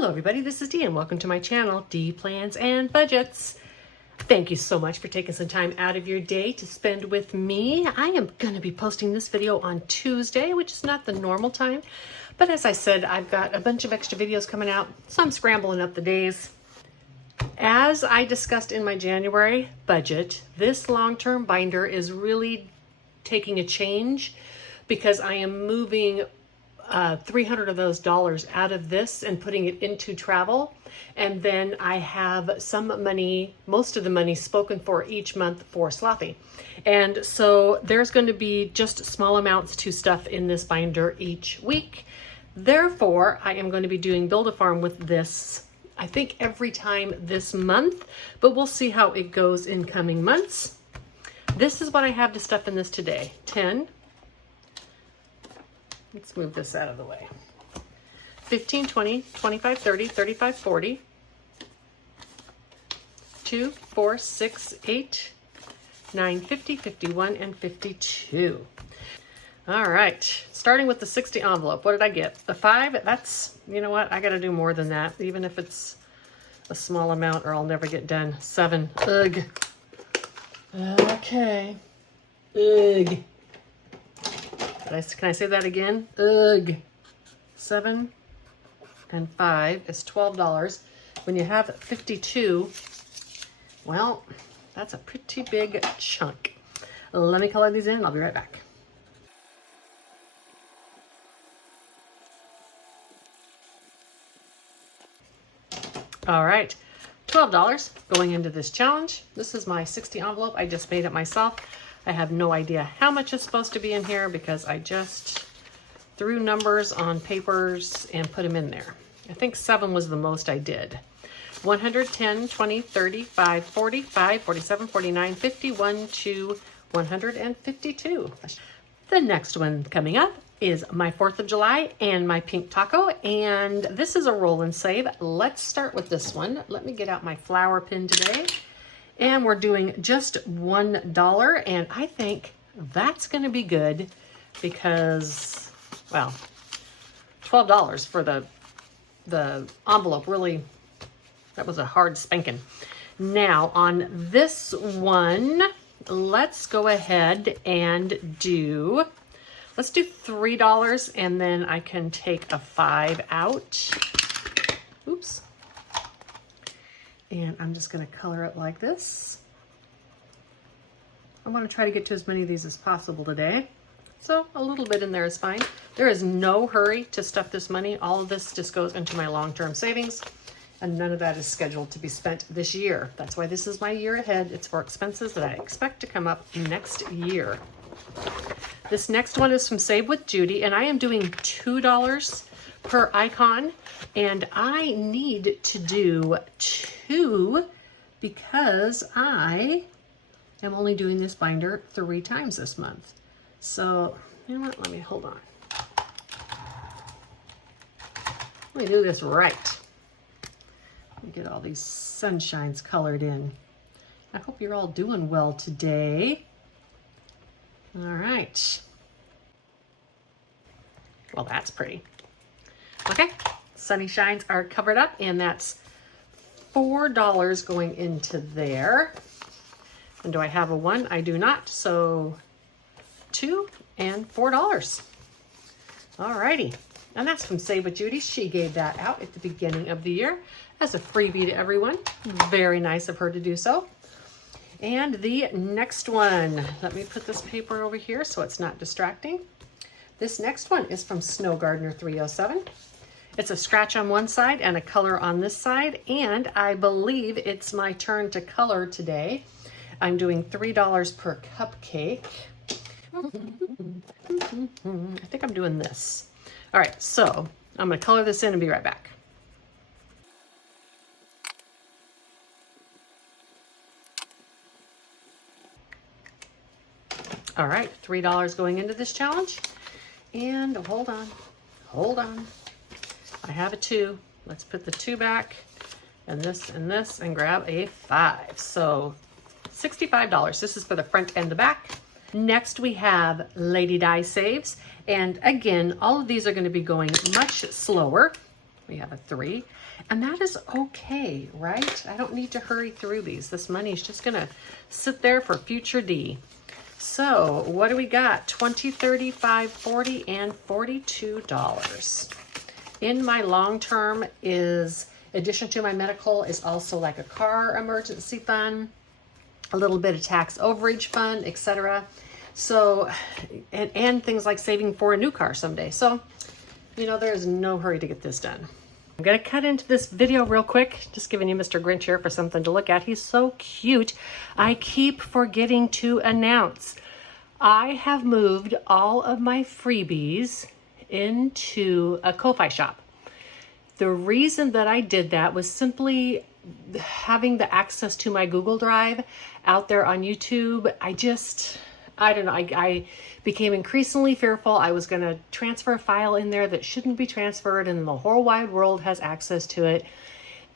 Hello everybody, this is Dee and welcome to my channel, Dee Plans and Budgets. Thank you so much for taking some time out of your day to spend with me. I am going to be posting this video on Tuesday, which is not the normal time. But as I said, I've got a bunch of extra videos coming out, so I'm scrambling up the days. As I discussed in my January budget, this long-term binder is really taking a change because I am moving $300 of those dollars out of this and putting it into travel. And then I have some money, most of the money spoken for each month for sloppy. And so there's going to be just small amounts to stuff in this binder each week. Therefore, I am going to be doing Build-A-Farm with this, I think every time this month, but we'll see how it goes in coming months. This is what I have to stuff in this today. 10. Let's move this out of the way. 15, 20, 25, 30, 35, 40. 2, 4, 6, 8, 9, 50, 51, and 52. All right, starting with the 60 envelope. What did I get? The 5, that's, you know what? I gotta do more than that, even if it's a small amount or I'll never get done. 7, ugh. Okay, ugh. Can I say that again? Ugh. 7 and 5 is $12. When you have 52, well, that's a pretty big chunk. Let me color these in. I'll be right back. All right, $12 going into this challenge. This is my 60 envelope. I just made it myself. I have no idea how much is supposed to be in here because I just threw numbers on papers and put them in there. I think 7 was the most I did. 110, 20, 35, 45, 47, 49, 51 to 152. The next one coming up is my 4th of July and my pink taco. And this is a roll and save. Let's start with this one. Let me get out my flower pin today. And we're doing just $1, and I think that's going to be good because, well, $12 for the envelope, really, that was a hard spanking. Now, on this one, let's go ahead and let's do $3, and then I can take a 5 out. Oops. And I'm just going to color it like this. I want to try to get to as many of these as possible today. So a little bit in there is fine. There is no hurry to stuff this money. All of this just goes into my long-term savings, and none of that is scheduled to be spent this year. That's why this is my year ahead. It's for expenses that I expect to come up next year. This next one is from Save with Judy, and I am doing $2 per icon, and I need to do 2 because I am only doing this binder 3 times this month. So, you know what? Let me hold on. Let me do this right. Let me get all these sunshines colored in. I hope you're all doing well today. All right. Well, that's pretty. Okay, sunny shines are covered up, and that's $4 going into there. And do I have a 1? I do not, so 2 and $4. All righty, and that's from Save with Judy. She gave that out at the beginning of the year as a freebie to everyone. Very nice of her to do so. And the next one, let me put this paper over here so it's not distracting. This next one is from Snow Gardener 307. It's a scratch on one side and a color on this side, and I believe it's my turn to color today. I'm doing $3 per cupcake. I think I'm doing this. All right, so I'm gonna color this in and be right back. All right, $3 going into this challenge. And hold on. I have a 2. Let's put the 2 back, and this, and grab a 5. So $65. This is for the front and the back. Next we have Lady Di Saves. And again, all of these are going to be going much slower. We have a 3, and that is okay, right? I don't need to hurry through these. This money is just gonna sit there for future D. So what do we got? 20, 35, 40, and $42. In my long term is, addition to my medical, is also like a car emergency fund, a little bit of tax overage fund, etc. So, and things like saving for a new car someday. So, you know, there's no hurry to get this done. I'm gonna cut into this video real quick, just giving you Mr. Grinch here for something to look at. He's so cute. I keep forgetting to announce, I have moved all of my freebies into a Ko-Fi shop. The reason that I did that was simply having the access to my Google Drive out there on YouTube. I don't know, I became increasingly fearful I was going to transfer a file in there that shouldn't be transferred, and the whole wide world has access to it.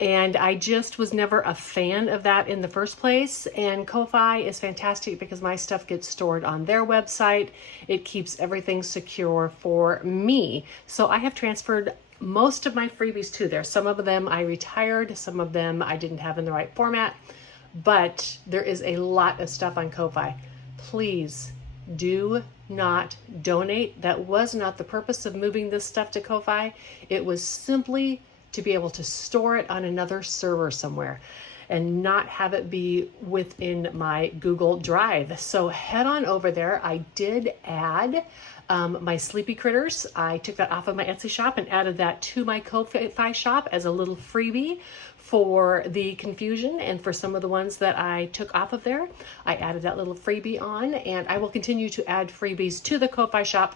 And I just was never a fan of that in the first place. And Ko-Fi is fantastic because my stuff gets stored on their website. It keeps everything secure for me. So I have transferred most of my freebies to there. Some of them I retired, some of them I didn't have in the right format, but there is a lot of stuff on Ko-Fi. Please do not donate. That was not the purpose of moving this stuff to Ko-Fi. It was simply to be able to store it on another server somewhere and not have it be within my Google Drive. So head on over there. I did add my Sleepy Critters. I took that off of my Etsy shop and added that to my Ko-Fi shop as a little freebie for the confusion, and for some of the ones that I took off of there, I added that little freebie on, and I will continue to add freebies to the Ko-Fi shop.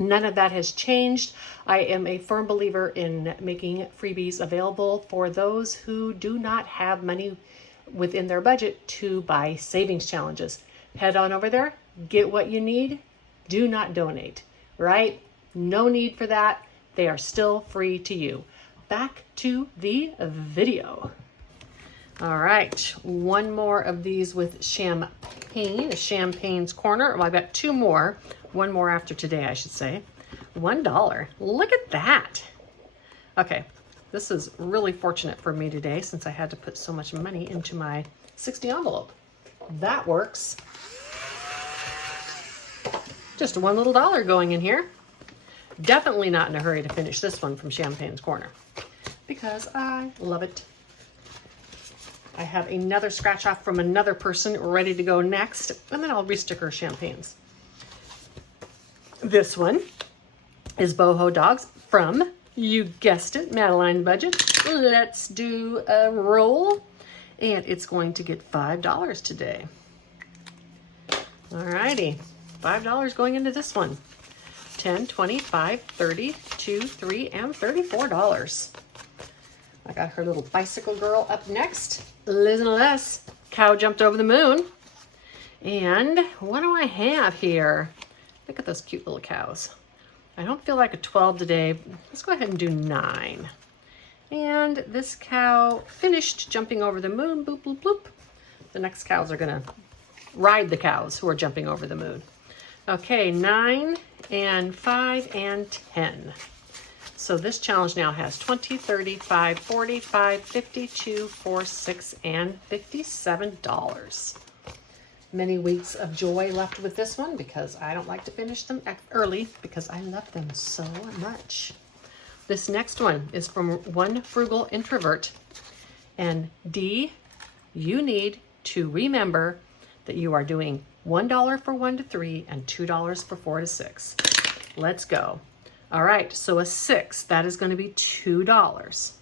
None of that has changed. I am a firm believer in making freebies available for those who do not have money within their budget to buy savings challenges. Head on over there, get what you need. Do not donate, right? No need for that. They are still free to you. Back to the video. All right, one more of these with champagne, Champagne's Corner. Well, I've got 2 more. One more after today, I should say. $1. Look at that. Okay, this is really fortunate for me today since I had to put so much money into my 60 envelope. That works. Just one little $1 going in here. Definitely not in a hurry to finish this one from Champagne's Corner because I love it. I have another scratch off from another person ready to go next, and then I'll resticker Champagne's. This one is Boho Dogs from, you guessed it, Madeline's Budget. Let's do a roll, and it's going to get $5 today. Alrighty, $5 going into this one. 10, 25, 30, 2, 3, and $34. I got her little bicycle girl up next. Liz and Les, Cow Jumped Over the Moon. And what do I have here? Look at those cute little cows. I don't feel like a 12 today. Let's go ahead and do 9. And this cow finished jumping over the moon. Boop, boop, boop. The next cows are gonna ride the cows who are jumping over the moon. Okay, 9 and 5 and 10. So this challenge now has 20, 35, 45, 52, 46, and $57. Many weeks of joy left with this one because I don't like to finish them early because I love them so much. This next one is from One Frugal Introvert. And D, you need to remember that you are doing $1 for 1 to 3 and $2 for 4 to 6. Let's go. All right, so a 6, that is going to be $2.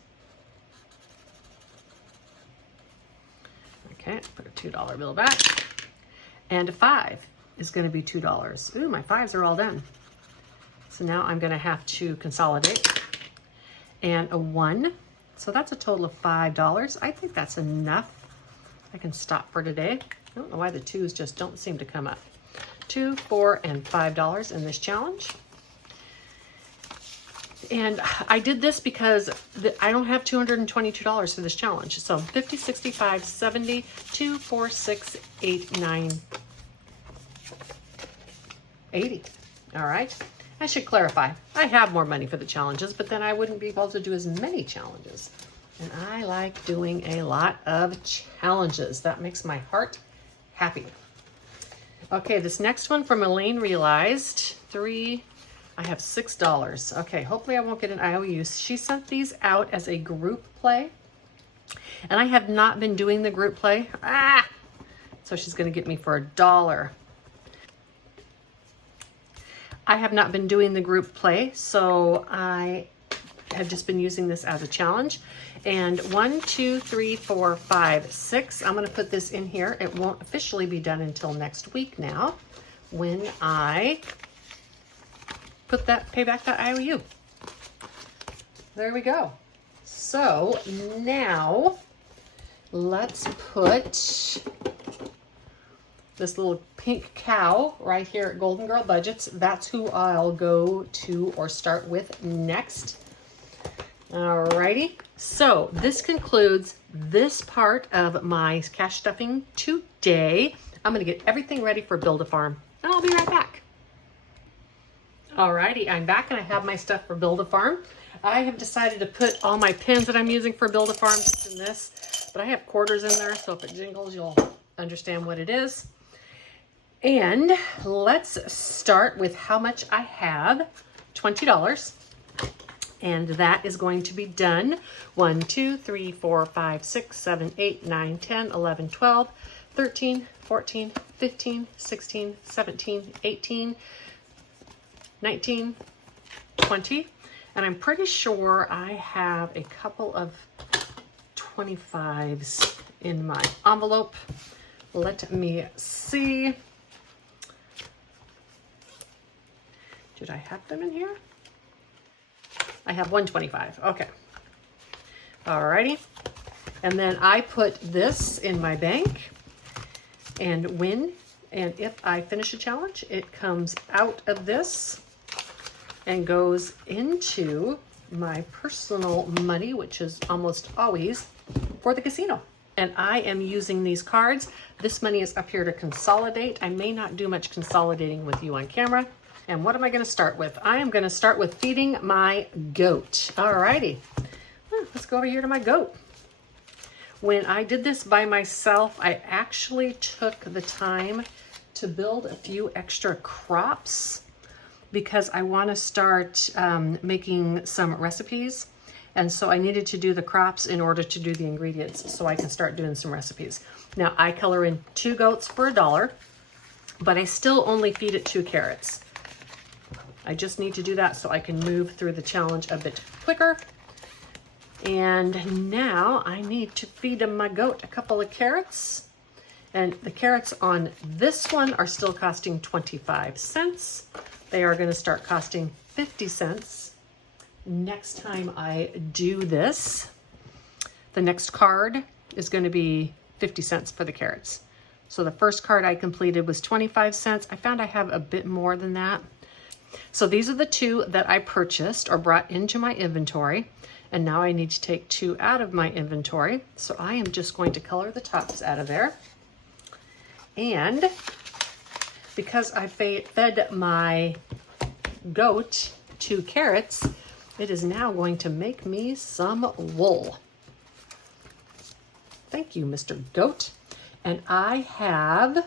Okay, put a $2 bill back. And a 5 is going to be $2. Ooh, my 5s are all done. So now I'm going to have to consolidate. And a 1, so that's a total of $5. I think that's enough. I can stop for today. I don't know why the 2s just don't seem to come up. 2, 4, and $5 in this challenge. And I did this because I don't have $222 for this challenge. So 50, 65, 70, 2, 4, 6, 8, 9, 80. All right. I should clarify, I have more money for the challenges, but then I wouldn't be able to do as many challenges. And I like doing a lot of challenges. That makes my heart happy. Okay, this next one from Elaine realized I have $6. Okay, hopefully I won't get an IOU. She sent these out as a group play, and I have not been doing the group play. So she's gonna get me for $1. I have not been doing the group play, so I have just been using this as a challenge. And 1, 2, 3, 4, 5, 6. I'm gonna put this in here. It won't officially be done until next week now, when I pay back that IOU. There we go. So now let's put this little pink cow right here at Golden Girl Budgets. That's who I'll go to or start with next. Alrighty, so this concludes this part of my cash stuffing today. I'm gonna get everything ready for Build a Farm, and I'll be right back. Alrighty, I'm back and I have my stuff for Build a Farm. I have decided to put all my pins that I'm using for Build a Farm just in this, but I have quarters in there, so if it jingles, you'll understand what it is. And let's start with how much I have, $20. And that is going to be done 1, 2, 3, 4, 5, 6, 7, 8, 9, 10, 11, 12, 13, 14, 15, 16, 17, 18, 19, 20. And I'm pretty sure I have a couple of 25s in my envelope. Let me see. Did I have them in here? I have 125. Okay. Alrighty. And then I put this in my bank, and if I finish a challenge, it comes out of this and goes into my personal money, which is almost always for the casino. And I am using these cards. This money is up here to consolidate. I may not do much consolidating with you on camera. And what am I gonna start with? I am gonna start with feeding my goat. Alrighty, let's go over here to my goat. When I did this by myself, I actually took the time to build a few extra crops because I wanna start making some recipes. And so I needed to do the crops in order to do the ingredients so I can start doing some recipes. Now I color in 2 goats for $1, but I still only feed it 2 carrots. I just need to do that so I can move through the challenge a bit quicker. And now I need to feed my goat a couple of carrots. And the carrots on this one are still costing 25 cents. They are going to start costing 50 cents next time I do this. The next card is going to be 50 cents for the carrots. So the first card I completed was 25 cents. I found I have a bit more than that. So these are the 2 that I purchased or brought into my inventory. And now I need to take 2 out of my inventory. So I am just going to color the tops out of there. And because I fed my goat 2 carrots, it is now going to make me some wool. Thank you, Mr. Goat. And I have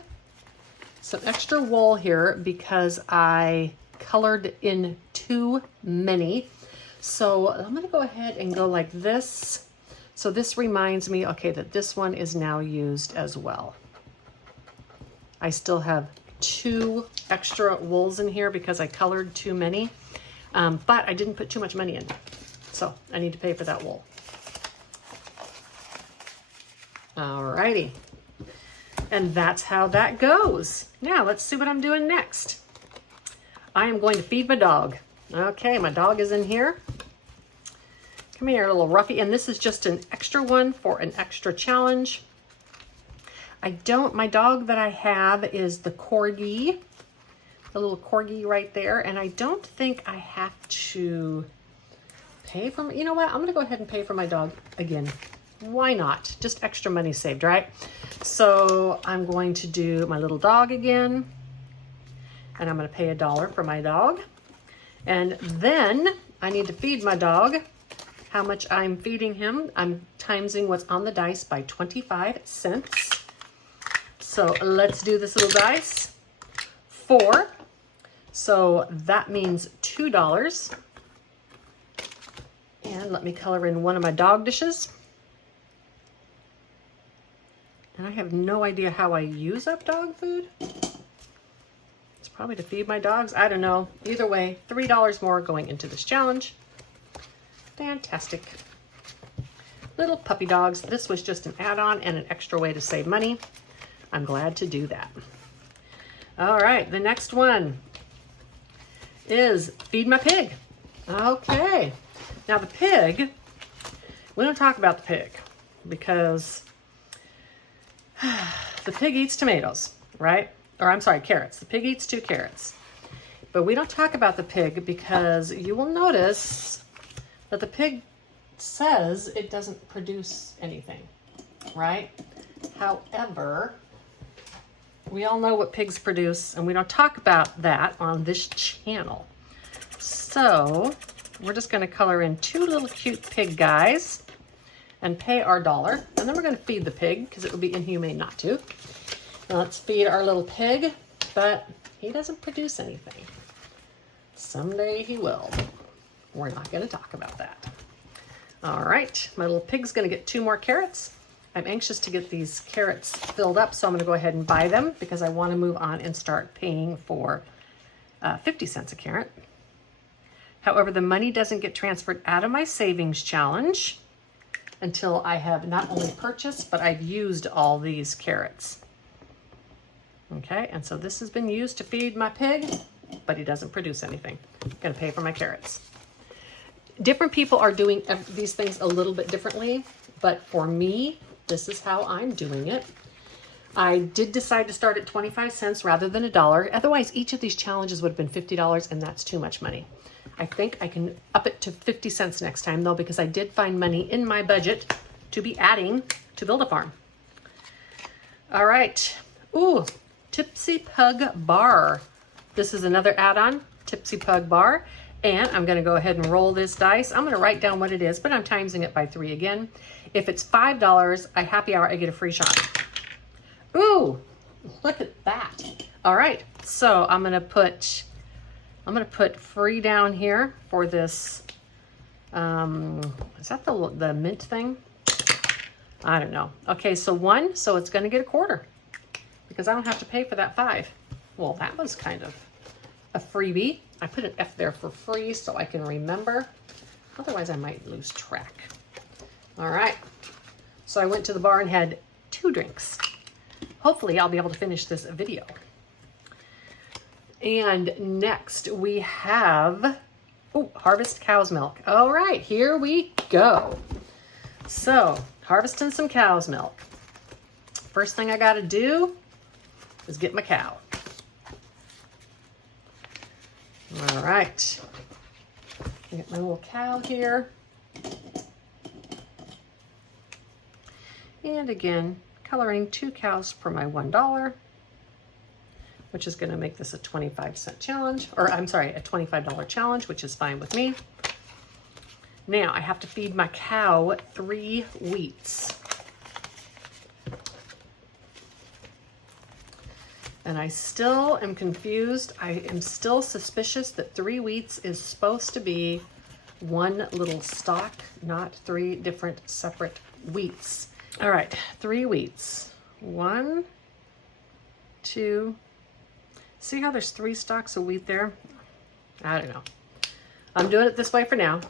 some extra wool here because I colored in too many. So I'm going to go ahead and go like this. So this reminds me, okay, that this one is now used as well. I still have 2 extra wools in here because I colored too many, but I didn't put too much money in. So I need to pay for that wool. Alrighty. And that's how that goes. Now let's see what I'm doing next. I am going to feed my dog. Okay, my dog is in here. Come here, little Ruffy. And this is just an extra one for an extra challenge. My dog that I have is the Corgi, the little Corgi right there. And I don't think I have to pay for, you know what? I'm gonna go ahead and pay for my dog again. Why not? Just extra money saved, right? So I'm going to do my little dog again. And I'm going to pay $1 for my dog. And then I need to feed my dog. How much I'm feeding him, I'm timesing what's on the dice by 25 cents. So let's do this little dice. 4. So that means $2. And let me color in one of my dog dishes. And I have no idea how I use up dog food. It's probably to feed my dogs. I don't know. Either way, $3 more going into this challenge. Fantastic. Little puppy dogs. This was just an add-on and an extra way to save money. I'm glad to do that. All right, the next one is feed my pig. Okay. Now the pig, we don't talk about the pig because the pig eats tomatoes, right? Or I'm sorry, carrots. The pig eats 2 carrots. But we don't talk about the pig because you will notice that the pig says it doesn't produce anything, right? However, we all know what pigs produce and we don't talk about that on this channel. So we're just going to color in 2 little cute pig guys and pay our $1. And then we're going to feed the pig because it would be inhumane not to. Now let's feed our little pig, but he doesn't produce anything. Someday he will. We're not going to talk about that. All right, my little pig's going to get 2 more carrots. I'm anxious to get these carrots filled up, so I'm going to go ahead and buy them because I want to move on and start paying for 50 cents a carrot. However, the money doesn't get transferred out of my savings challenge until I have not only purchased, but I've used all these carrots. Okay, and so this has been used to feed my pig, but he doesn't produce anything. I'm going to pay for my carrots. Different people are doing these things a little bit differently, but for me, this is how I'm doing it. I did decide to start at 25 cents rather than $1. Otherwise, each of these challenges would have been $50, and that's too much money. I think I can up it to 50 cents next time, though, because I did find money in my budget to be adding to build a farm. All right. Ooh, Tipsy Pug Bar. This is another add-on, Tipsy Pug Bar. And I'm going to go ahead and roll this dice. I'm going to write down what it is, but I'm timesing it by 3 again. If it's $5, a happy hour, I get a free shot. Ooh, look at that. All right, so I'm going to put free down here for this. Is that the mint thing? I don't know. Okay, so 1, so it's going to get a quarter because I don't have to pay for that 5. Well, that was kind of a freebie. I put an F there for free so I can remember. Otherwise, I might lose track. All right. So I went to the bar and had 2 drinks. Hopefully, I'll be able to finish this video. And next, we have harvest cow's milk. All right, here we go. So, harvesting some cow's milk. First thing I got to do is get my cow. All right, get my little cow here. And again, coloring 2 cows for my $1, which is going to make this a 25-cent challenge, or I'm sorry, a $25 challenge, which is fine with me. Now I have to feed my cow 3 wheats. And I still am confused. I am still suspicious that 3 wheats is supposed to be 1 little stalk, not 3 different separate wheats. All right, 3 wheats. 1, 2. See how there's 3 stalks of wheat there? I don't know. I'm doing it this way for now.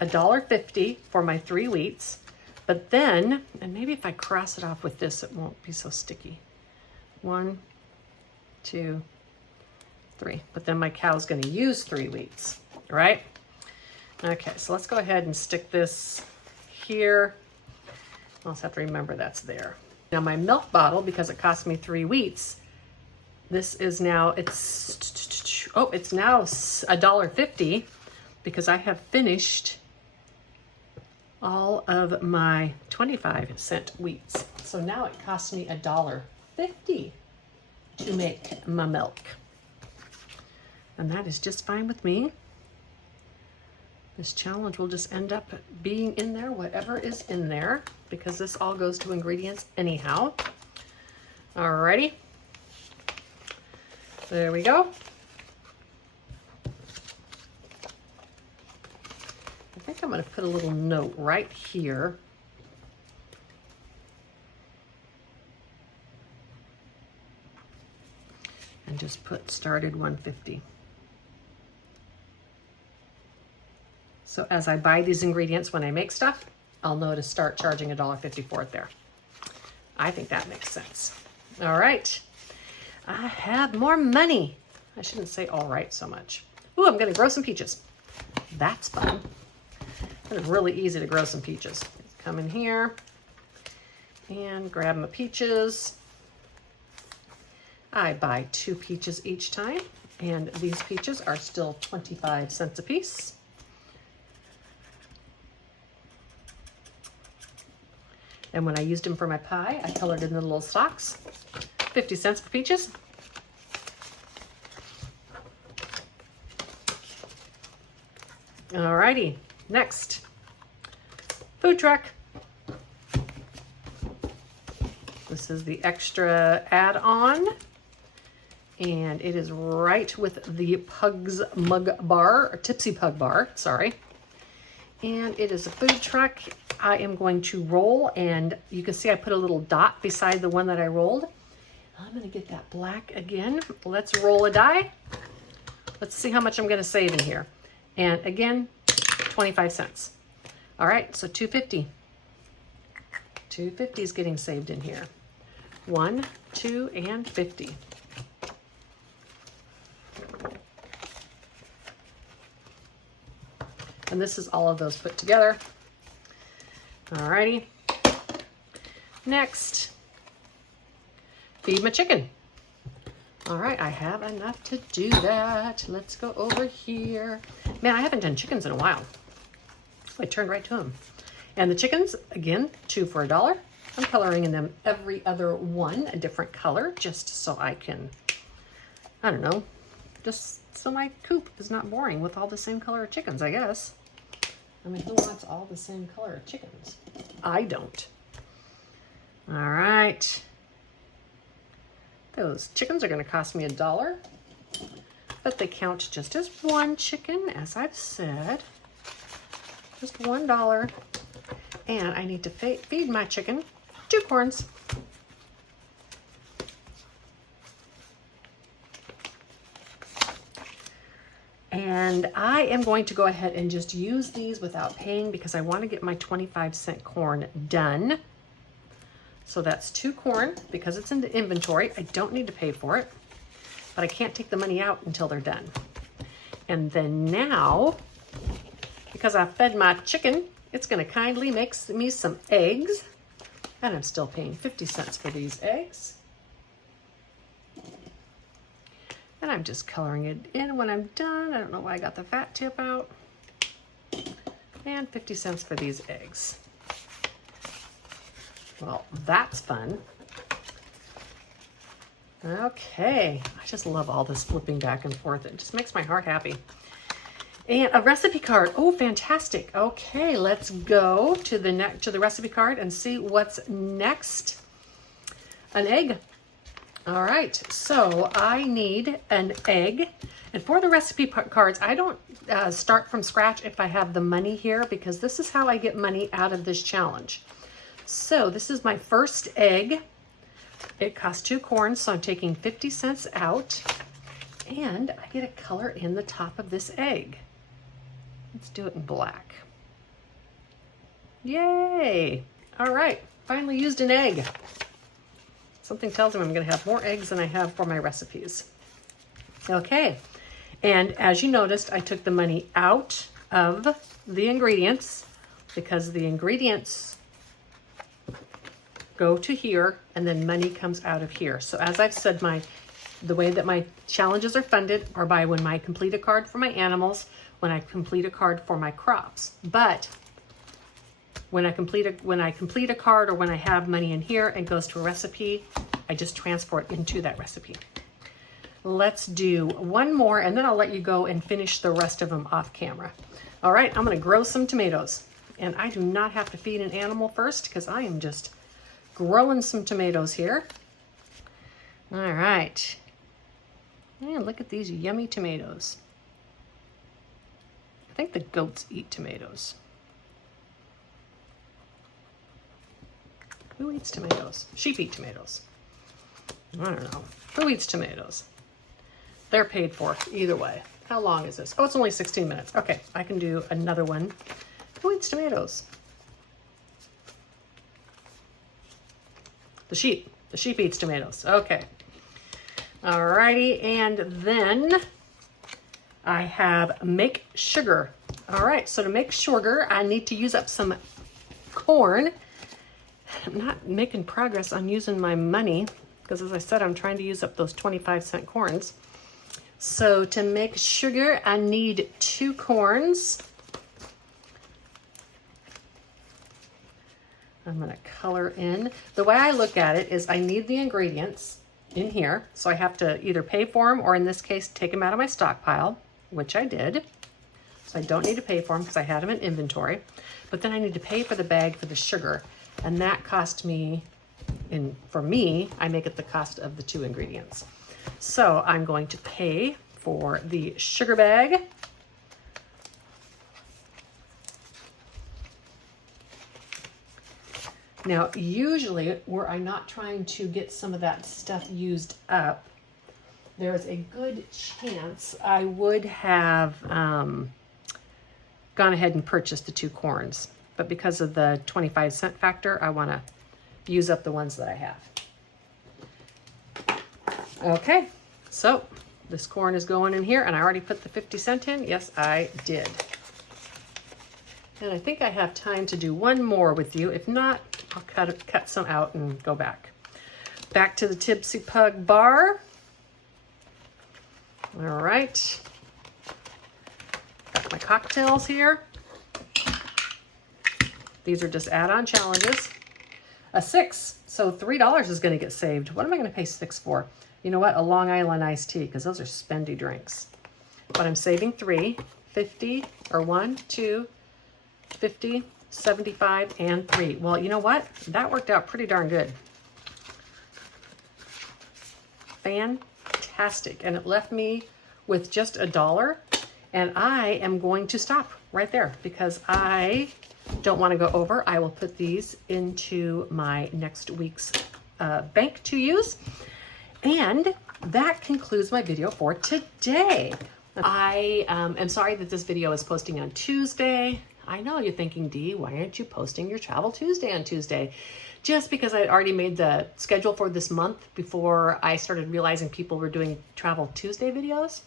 $1.50 for my 3 wheats. But then, and maybe if I cross it off with this, it won't be so sticky. 1, 2, 3. But then my cow's going to use 3 wheats, right? Okay, so let's go ahead and stick this here. I'll just have to remember that's there. Now my milk bottle, because it cost me 3 wheats, this is now, it's now $1.50 because I have finished all of my 25-cent wheats. So now it costs me $1.50 to make my milk. And that is just fine with me. This challenge will just end up being in there, whatever is in there, because this all goes to ingredients anyhow. Alrighty. There we go. I think I'm going to put a little note right here. And just put started 150. So as I buy these ingredients when I make stuff, I'll know to start charging $1.50 for it there. I think that makes sense. All right, I have more money. I shouldn't say all right so much. Ooh, I'm gonna grow some peaches. That's fun. It's really easy to grow some peaches. Come in here and grab my peaches. I buy 2 peaches each time, and these peaches are still 25 cents a piece. And when I used them for my pie, I colored in the little stalks. 50 cents for peaches. Alrighty, next, food truck. This is the extra add-on, and it is right with the Pug's Mug Bar, or Tipsy Pug Bar, sorry. And it is a food truck. I am going to roll, and you can see I put a little dot beside the one that I rolled. I'm gonna get that black again. Let's roll a die. Let's see how much I'm gonna save in here. And again, 25 cents. All right, so 250. 250 is getting saved in here. 1, 2, and 50. And this is all of those put together. Alrighty. Next, feed my chicken. All right, I have enough to do that. Let's go over here. Man, I haven't done chickens in a while. I turned right to them. And the chickens, again, 2 for $1. I'm coloring in them every other one a different color, just so I can, I don't know, just so my coop is not boring with all the same color of chickens, I guess. I mean, who wants all the same color of chickens? I don't. All right. Those chickens are going to cost me $1, but they count just as one chicken, as I've said. Just $1. And I need to feed my chicken 2 corns. And I am going to go ahead and just use these without paying because I want to get my 25-cent corn done. So that's 2 corn because it's in the inventory. I don't need to pay for it, but I can't take the money out until they're done. And then now, because I fed my chicken, it's going to kindly make me some eggs. And I'm still paying 50 cents for these eggs. And I'm just coloring it in when I'm done. I don't know why I got the fat tip out. And 50 cents for these eggs. Well, that's fun. Okay, I just love all this flipping back and forth. It just makes my heart happy. And a recipe card. Oh, fantastic. Okay, let's go to the recipe card and see what's next. An egg. All right, so I need an egg. And for the recipe cards, I don't start from scratch if I have the money here because this is how I get money out of this challenge. So this is my first egg. It costs 2 corns, so I'm taking 50 cents out. And I get a color in the top of this egg. Let's do it in black. Yay! All right, finally used an egg. Something tells me I'm going to have more eggs than I have for my recipes. Okay, and as you noticed, I took the money out of the ingredients because the ingredients go to here and then money comes out of here. So as I've said, the way that my challenges are funded are by when I complete a card for my animals, when I complete a card for my crops. But when I complete a card or when I have money in here and goes to a recipe, I just transfer it into that recipe. Let's do one more and then I'll let you go and finish the rest of them off camera. All right, I'm gonna grow some tomatoes. And I do not have to feed an animal first because I am just growing some tomatoes here. All right. Man, look at these yummy tomatoes. I think the goats eat tomatoes. Who eats tomatoes? Sheep eat tomatoes. I don't know. Who eats tomatoes? They're paid for either way. How long is this? Oh, it's only 16 minutes. Okay, I can do another one. Who eats tomatoes? The sheep. The sheep eats tomatoes. Okay. Alrighty, and then I have make sugar. All right, so to make sugar, I need to use up some corn. I'm not making progress on using my money because, as I said, I'm trying to use up those 25-cent corns. So to make sugar, I need 2 corns. I'm going to color in. The way I look at it is I need the ingredients in here. So I have to either pay for them or, in this case, take them out of my stockpile, which I did. So I don't need to pay for them because I had them in inventory. But then I need to pay for the bag for the sugar. And that cost me, and for me, I make it the cost of the 2 ingredients. So I'm going to pay for the sugar bag. Now, usually, were I not trying to get some of that stuff used up, there is a good chance I would have gone ahead and purchased the 2 corns. But because of the 25-cent factor, I want to use up the ones that I have. Okay, so this corn is going in here, and I already put the 50-cent in. Yes, I did. And I think I have time to do one more with you. If not, I'll cut some out and go back. Back to the Tipsy Pug bar. All right. Got my cocktails here. These are just add-on challenges. A 6, so $3 is going to get saved. What am I going to pay 6 for? You know what? A Long Island iced tea, because those are spendy drinks. But I'm saving 3, 50, or 1, 2, 50, 75, and 3. Well, you know what? That worked out pretty darn good. Fantastic. And it left me with just $1. And I am going to stop right there because I don't want to go over. I will put these into my next week's bank to use. And that concludes my video for today. I am sorry that this video is posting on Tuesday. I know you're thinking, Dee, why aren't you posting your Travel Tuesday on Tuesday? Just because I already made the schedule for this month before I started realizing people were doing Travel Tuesday videos.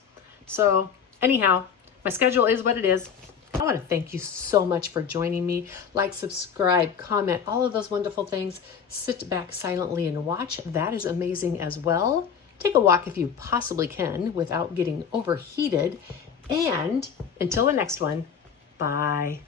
So anyhow, my schedule is what it is. I want to thank you so much for joining me. Like, subscribe, comment, all of those wonderful things. Sit back silently and watch. That is amazing as well. Take a walk if you possibly can without getting overheated. And until the next one, bye.